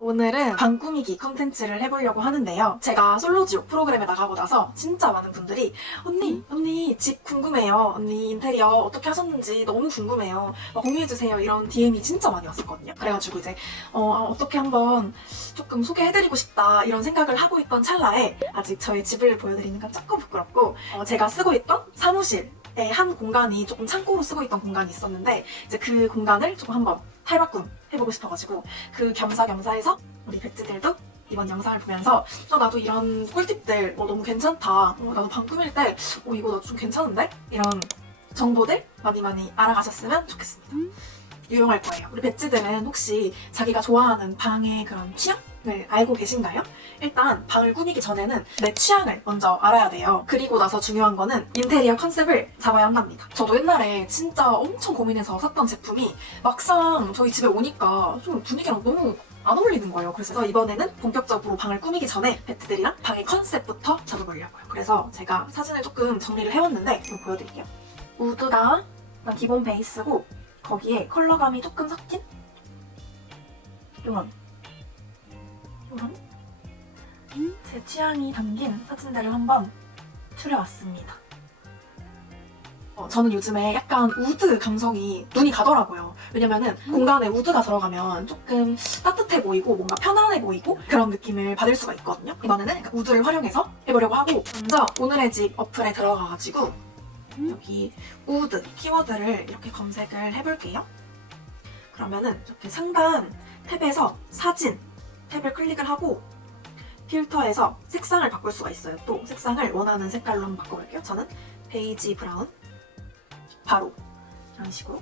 오늘은 방 꾸미기 컨텐츠를 해보려고 하는데요. 제가 솔로지옥 프로그램에 나가고 나서 진짜 많은 분들이 언니 집 궁금해요. 언니 인테리어 어떻게 하셨는지 너무 궁금해요. 공유해주세요. 이런 DM이 진짜 많이 왔었거든요. 그래가지고 이제 어떻게 한번 조금 소개해드리고 싶다 이런 생각을 하고 있던 찰나에 아직 저의 집을 보여드리는 건 조금 부끄럽고 제가 쓰고 있던 사무실 한 공간이 조금 창고로 쓰고 있던 공간이 있었는데 이제 그 공간을 조금 한번 탈바꿈 해보고 싶어가지고 그 겸사겸사해서 우리 백지들도 이번 영상을 보면서 나도 이런 꿀팁들 너무 괜찮다. 나도 방 꾸밀 때 이거 나도 좀 괜찮은데? 이런 정보들 많이 알아가셨으면 좋겠습니다. 유용할 거예요. 우리 백지들은 혹시 자기가 좋아하는 방의 그런 취향을 알고 계신가요? 일단 방을 꾸미기 전에는 내 취향을 먼저 알아야 돼요. 그리고 나서 중요한 거는 인테리어 컨셉을 잡아야 한답니다. 저도 옛날에 진짜 엄청 고민해서 샀던 제품이 막상 저희 집에 오니까 좀 분위기랑 너무 안 어울리는 거예요. 그래서 이번에는 본격적으로 방을 꾸미기 전에 배트들이랑 방의 컨셉부터 잡아보려고요. 그래서 제가 사진을 조금 정리를 해왔는데 이거 보여드릴게요. 우드가 기본 베이스고 거기에 컬러감이 조금 섞인 이런 제 취향이 담긴 사진들을 한번 추려왔습니다. 저는 요즘에 약간 우드 감성이 눈이 가더라고요. 왜냐면은 공간에 우드가 들어가면 조금 따뜻해 보이고 뭔가 편안해 보이고 그런 느낌을 받을 수가 있거든요. 이번에는 우드를 활용해서 해보려고 하고 먼저 오늘의 집 어플에 들어가가지고 여기 우드 키워드를 이렇게 검색을 해볼게요. 그러면은 이렇게 상단 탭에서 사진 탭을 클릭을 하고 필터에서 색상을 바꿀 수가 있어요. 또 색상을 원하는 색깔로 한번 바꿔볼게요. 저는 베이지 브라운 바로 이런 식으로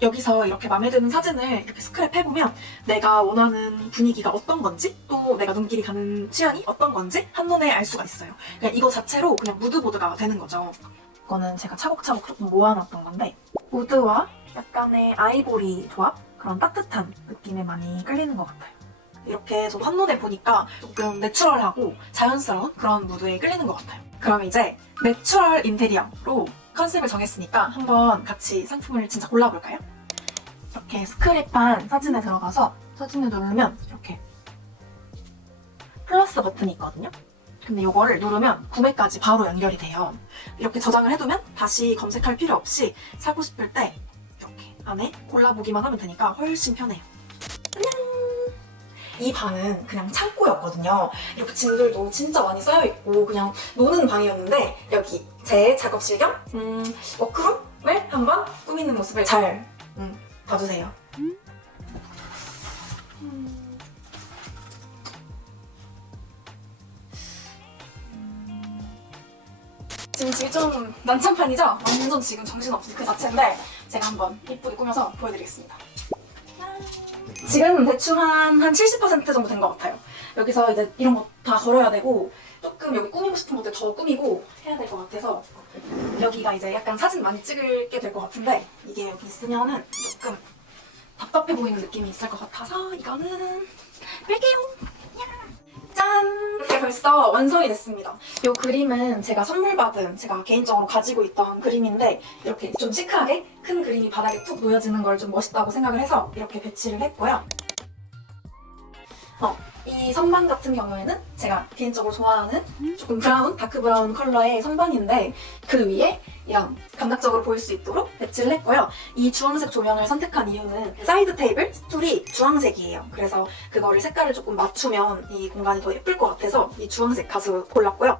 여기서 이렇게 마음에 드는 사진을 이렇게 스크랩 해보면 내가 원하는 분위기가 어떤 건지 또 내가 눈길이 가는 취향이 어떤 건지 한눈에 알 수가 있어요. 그냥 이거 자체로 그냥 무드보드가 되는 거죠. 이거는 제가 차곡차곡 조금 모아놨던 건데 우드와 약간의 아이보리 조합? 그런 따뜻한 느낌에 많이 끌리는 것 같아요. 이렇게 좀 한눈에 보니까 조금 내추럴하고 자연스러운 그런 무드에 끌리는 것 같아요. 그럼 이제 내추럴 인테리어로 컨셉을 정했으니까 한번 같이 상품을 진짜 골라볼까요? 이렇게 스크랩한 사진에 들어가서 사진을 누르면 이렇게 플러스 버튼이 있거든요. 근데 이거를 누르면 구매까지 바로 연결이 돼요. 이렇게 저장을 해두면 다시 검색할 필요 없이 사고 싶을 때 이렇게 안에 골라보기만 하면 되니까 훨씬 편해요. 이 방은 그냥 창고였거든요. 이렇게 짐들도 진짜 많이 쌓여있고 그냥 노는 방이었는데 여기 제 작업실 겸 워크룸을 한번 꾸미는 모습을 잘 봐주세요. 지금 집이 좀 난장판이죠? 완전 지금 정신없는 그 자체인데 제가 한번 예쁘게 꾸며서 보여드리겠습니다. 지금 대충 한 70% 정도 된 것 같아요. 여기서 이제 이런 거 다 걸어야 되고 조금 여기 꾸미고 싶은 것들 더 꾸미고 해야 될 것 같아서 여기가 이제 약간 사진 많이 찍게 될 것 같은데 이게 여기 있으면은 조금 답답해 보이는 느낌이 있을 것 같아서 이거는 뺄게요. 짠! 이렇게 벌써 완성이 됐습니다. 이 그림은 제가 선물 받은 제가 개인적으로 가지고 있던 그림인데 이렇게 좀 시크하게 큰 그림이 바닥에 툭 놓여지는 걸 좀 멋있다고 생각을 해서 이렇게 배치를 했고요. 이 선반 같은 경우에는 제가 개인적으로 좋아하는 조금 브라운, 다크 브라운 컬러의 선반인데 그 위에 이런 감각적으로 보일 수 있도록 배치를 했고요. 이 주황색 조명을 선택한 이유는 사이드 테이블 스툴이 주황색이에요. 그래서 그거를 색깔을 조금 맞추면 이 공간이 더 예쁠 것 같아서 이 주황색 가수 골랐고요.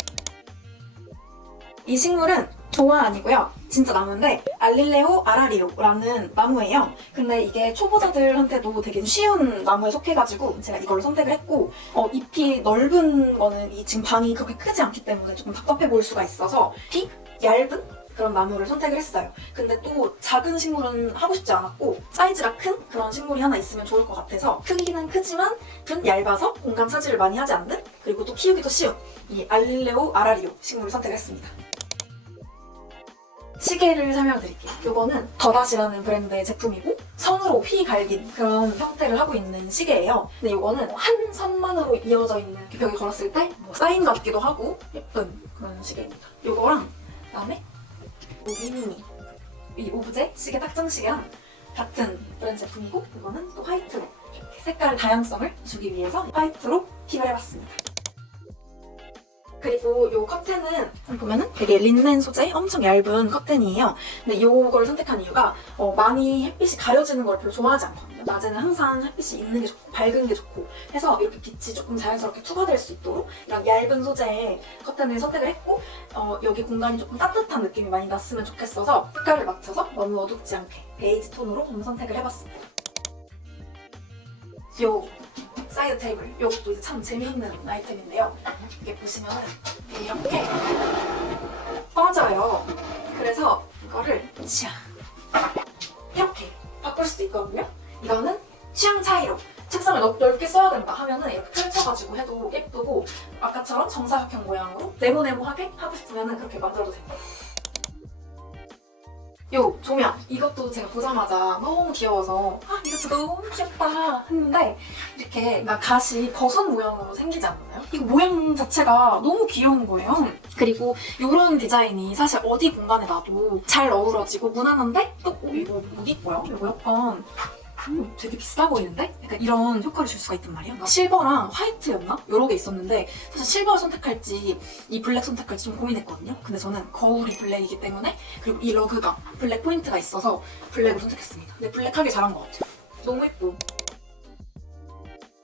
이 식물은 조화 아니고요. 진짜 나무인데 알릴레오 아라리오라는 나무예요. 근데 이게 초보자들한테도 되게 쉬운 나무에 속해가지고 제가 이걸 선택을 했고 잎이 넓은 거는 이 지금 방이 그렇게 크지 않기 때문에 조금 답답해 보일 수가 있어서 잎이 얇은 그런 나무를 선택을 했어요. 근데 또 작은 식물은 하고 싶지 않았고 사이즈가 큰 그런 식물이 하나 있으면 좋을 것 같아서 크기는 크지만 잎은 얇아서 공간 차지를 많이 하지 않는 그리고 또 키우기도 쉬운 이 알릴레오 아라리오 식물을 선택을 했습니다. 시계를 설명드릴게요. 이거는 더닷이라는 브랜드의 제품이고 선으로 휘 갈긴 그런 형태를 하고 있는 시계예요. 근데 이거는 한 선만으로 이어져 있는 벽에 걸었을 때 사인 같기도 하고 예쁜 그런 시계입니다. 이거랑 그다음에 이 미니 이 오브제 시계 딱정시계랑 같은 브랜드 제품이고 이거는 또 화이트로 이렇게 색깔 다양성을 주기 위해서 화이트로 픽을 해봤습니다. 그리고 이 커튼은 보면은 되게 린넨 소재 엄청 얇은 커튼이에요. 근데 이걸 선택한 이유가 많이 햇빛이 가려지는 걸 별로 좋아하지 않거든요. 낮에는 항상 햇빛이 있는 게 좋고 밝은 게 좋고 해서 이렇게 빛이 조금 자연스럽게 투과될 수 있도록 이런 얇은 소재의 커튼을 선택을 했고 여기 공간이 조금 따뜻한 느낌이 많이 났으면 좋겠어서 색깔을 맞춰서 너무 어둡지 않게 베이지 톤으로 한번 선택을 해봤습니다. 요 사이드 테이블, 이것도 이제 참 재미있는 아이템인데요. 이게 보시면은 이렇게 빠져요. 그래서 이거를 이렇게 바꿀 수도 있거든요. 이거는 취향 차이로 책상을 넓게 써야 된다 하면은 이렇게 펼쳐가지고 해도 예쁘고 아까처럼 정사각형 모양으로 네모네모하게 하고 싶으면은 그렇게 만들어도 됩니다. 요 조명, 이것도 제가 보자마자 너무 귀여워서 이거 진짜 너무 귀엽다 했는데 이렇게 가시 버섯 모양으로 생기지 않나요? 이거 모양 자체가 너무 귀여운 거예요. 그리고 이런 디자인이 사실 어디 공간에 놔도 잘 어우러지고 무난한데 또 이거 못 입고요. 이거 약간 되게 비싸 보이는데? 약간 이런 효과를 줄 수가 있단 말이에요. 실버랑 화이트였나? 여러 개 있었는데 사실 실버를 선택할지 이 블랙 선택할지 좀 고민했거든요. 근데 저는 거울이 블랙이기 때문에 그리고 이 러그가 블랙 포인트가 있어서 블랙을 선택했습니다. 근데 블랙하게 잘한 것 같아요. 너무 예뻐.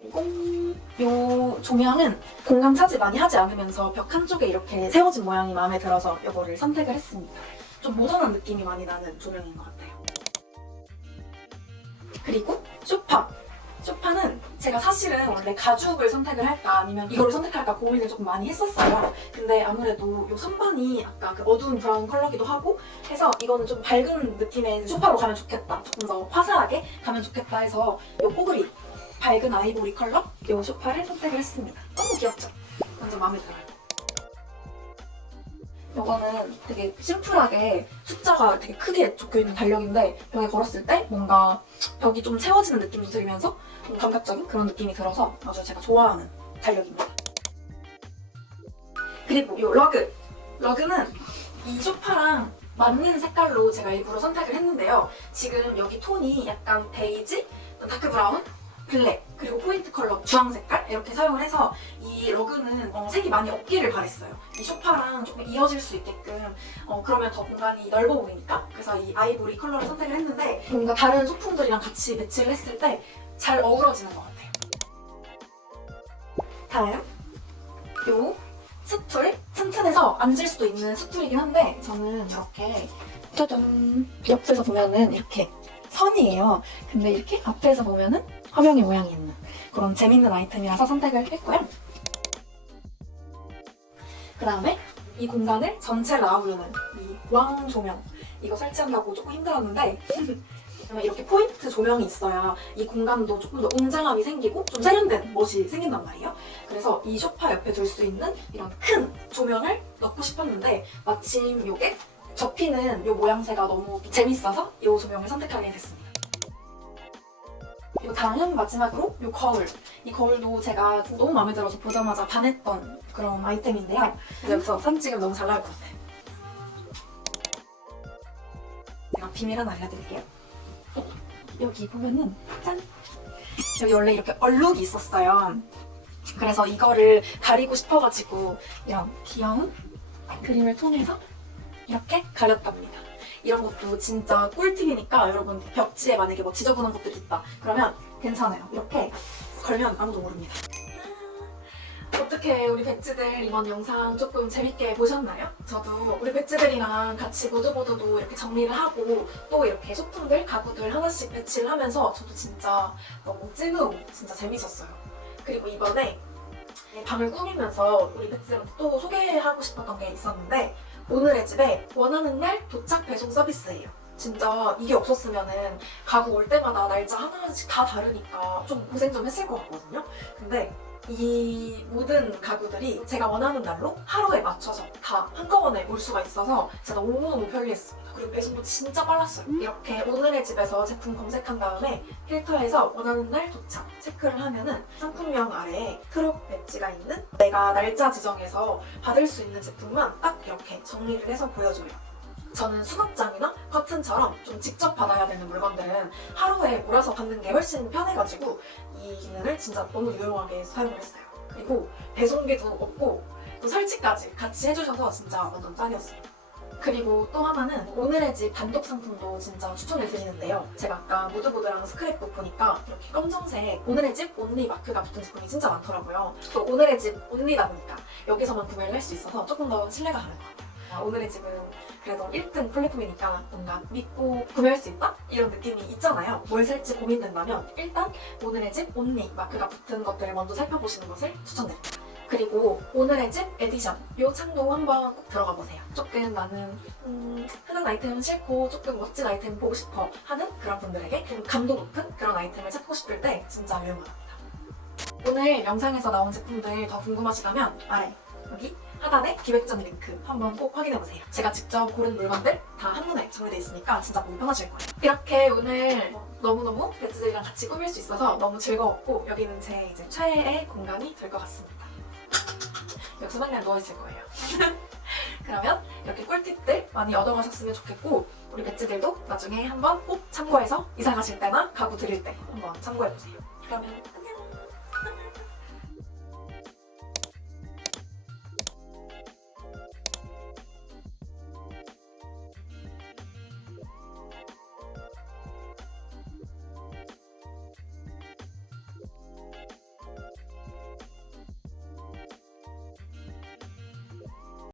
그리고 이 조명은 공간 차지 많이 하지 않으면서 벽 한쪽에 이렇게 세워진 모양이 마음에 들어서 이거를 선택을 했습니다. 좀 모던한 느낌이 많이 나는 조명인 것 같아요. 그리고 소파는 제가 사실은 원래 가죽을 선택을 할까 아니면 이거를 선택할까 고민을 조금 많이 했었어요. 근데 아무래도 이 선반이 아까 그 어두운 브라운 컬러기도 하고 해서 이거는 좀 밝은 느낌의 소파로 가면 좋겠다, 조금 더 화사하게 가면 좋겠다 해서 이 뽀글이 밝은 아이보리 컬러 이 소파를 선택을 했습니다. 너무 귀엽죠? 완전 마음에 들어요. 이거는 되게 심플하게 숫자가 되게 크게 적혀있는 달력인데 벽에 걸었을 때 뭔가 벽이 좀 채워지는 느낌도 들면서 감각적인 그런 느낌이 들어서 아주 제가 좋아하는 달력입니다. 그리고 이 러그는 이 소파랑 맞는 색깔로 제가 일부러 선택을 했는데요. 지금 여기 톤이 약간 베이지, 다크 브라운, 블랙, 그리고 포인트 컬러 주황 색깔 이렇게 사용을 해서 이 러그는 색이 많이 없기를 바랬어요. 이 소파랑 조금 이어질 수 있게끔 그러면 더 공간이 넓어 보이니까 그래서 이 아이보리 컬러를 선택을 했는데 뭔가 다른 소품들이랑 같이 매치를 했을 때 잘 어우러지는 것 같아요. 다음 요 스툴, 튼튼해서 앉을 수도 있는 스툴이긴 한데 저는 이렇게 짜잔 옆에서 보면은 이렇게 선이에요. 근데 이렇게 앞에서 보면은 화명의 모양이 있는 그런 재밌는 아이템이라서 선택을 했고요. 그 다음에 이 공간을 전체를 아우르는 이 왕 조명, 이거 설치한다고 조금 힘들었는데 이렇게 포인트 조명이 있어야 이 공간도 조금 더 웅장함이 생기고 좀 세련된 멋이 생긴단 말이에요. 그래서 이 소파 옆에 둘 수 있는 이런 큰 조명을 넣고 싶었는데 마침 이게 접히는 이 모양새가 너무 재밌어서 이 조명을 선택하게 됐습니다. 그리고 다음 마지막으로 이 거울. 이 거울도 제가 너무 마음에 들어서 보자마자 반했던 그런 아이템인데요. 여기서 사진 찍으면 너무 잘 나올 것 같아요. 제가 비밀 하나 알려드릴게요. 여기 보면은 짠! 여기 원래 이렇게 얼룩이 있었어요. 그래서 이거를 가리고 싶어가지고 이런 귀여운 그림을 통해서 이렇게 가렸답니다. 이런 것도 진짜 꿀팁이니까 여러분 벽지에 만약에 뭐 지저분한 것들이 있다 그러면 괜찮아요. 이렇게 걸면 아무도 모릅니다. 어떻게 우리 배지들 이번 영상 조금 재밌게 보셨나요? 저도 우리 배지들이랑 같이 보드보드도 이렇게 정리를 하고 또 이렇게 소품들, 가구들 하나씩 배치를 하면서 저도 진짜 너무 찐으로 진짜 재밌었어요. 그리고 이번에 방을 꾸미면서 우리 배지들한테 또 소개하고 싶었던 게 있었는데 오늘의 집에 원하는 날 도착 배송 서비스예요. 진짜 이게 없었으면은 가구 올 때마다 날짜 하나씩 다 다르니까 좀 고생 좀 했을 것 같거든요. 근데 이 모든 가구들이 제가 원하는 날로 하루에 맞춰서 다 한꺼번에 올 수가 있어서 진짜 너무너무 편리했습니다. 그리고 배송도 진짜 빨랐어요. 이렇게 오늘의 집에서 제품 검색한 다음에 필터에서 원하는 날 도착 체크를 하면은 상품명 아래에 트럭 배지가 있는 내가 날짜 지정해서 받을 수 있는 제품만 딱 이렇게 정리를 해서 보여줘요. 저는 수납장이나 커튼처럼 좀 직접 받아야 되는 물건들은 하루에 몰아서 받는 게 훨씬 편해가지고 이 기능을 진짜 너무 유용하게 사용을 했어요. 그리고 배송비도 없고 또 설치까지 같이 해주셔서 진짜 완전 짱이었어요. 그리고 또 하나는 오늘의 집 단독 상품도 진짜 추천을 드리는데요. 제가 아까 무드보드랑 스크랩북 보니까 이렇게 검정색 오늘의 집 온리 마크가 붙은 제품이 진짜 많더라고요. 또 오늘의 집 온리다 보니까 여기서만 구매를 할 수 있어서 조금 더 신뢰가 가는 것 같아요. 오늘의 집은 그래도 1등 플랫폼이니까 뭔가 믿고 구매할 수 있다? 이런 느낌이 있잖아요. 뭘 살지 고민된다면 일단 오늘의 집 온리 마크가 붙은 것들을 먼저 살펴보시는 것을 추천드립니다. 그리고 오늘의 집 에디션 이 창도 한번 꼭 들어가 보세요. 조금 나는 흔한 아이템은 싫고 조금 멋진 아이템 보고 싶어 하는 그런 분들에게 좀 감도 높은 그런 아이템을 찾고 싶을 때 진짜 유용합니다. 오늘 영상에서 나온 제품들 더 궁금하시다면 아래 여기 하단에 기획전 링크 한번 꼭 확인해보세요. 제가 직접 고른 물건들 다 한눈에 정리되어 있으니까 진짜 보기 편하실 거예요. 이렇게 오늘 너무너무 배트들이랑 같이 꾸밀 수 있어서 너무 즐거웠고 여기는 제 이제 최애의 공간이 될 것 같습니다. 여기서 맨날 누워있을 거예요. 그러면 이렇게 꿀팁들 많이 얻어가셨으면 좋겠고 우리 배트들도 나중에 한번 꼭 참고해서 이사 가실 때나 가구 드릴 때 한번 참고해보세요. 그러면 안녕!